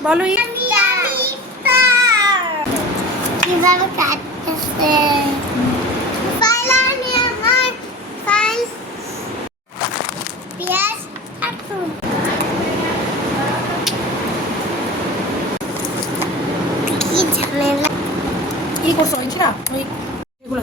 বলো কিভাবে কাটতেছে ফাইলানি আমার ফাইল পেঁয়াজ কাটুন কি ঝামেলা কি করছো ইনশা ওই এগুলো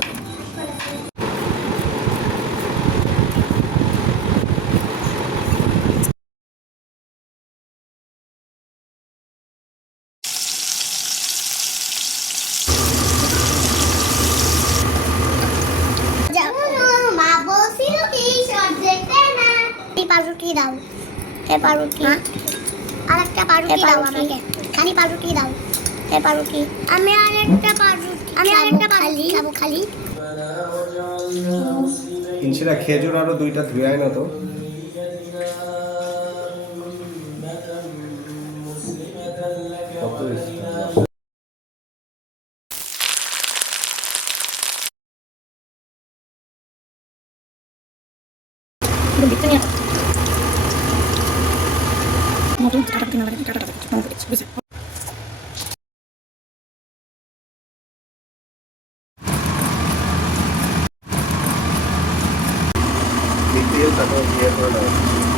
মা বলছিল কি সবজেক্টে না এই পাউরুটি দাও এই পাউরুটি আরেকটা পাউরুটি দাও আমাকে খালি পাউরুটি দাও এই পাউরুটি আমি আরেকটা পাউরুটি খাবো খালি ইনশিরা খেজুর আরো দুইটা ধুয়ে আয় না তো দেখতে নিয়ে নতুন কাটা কিনা লাগে কাটা বুঝছে তেল তারপর ইয়ে করে দাও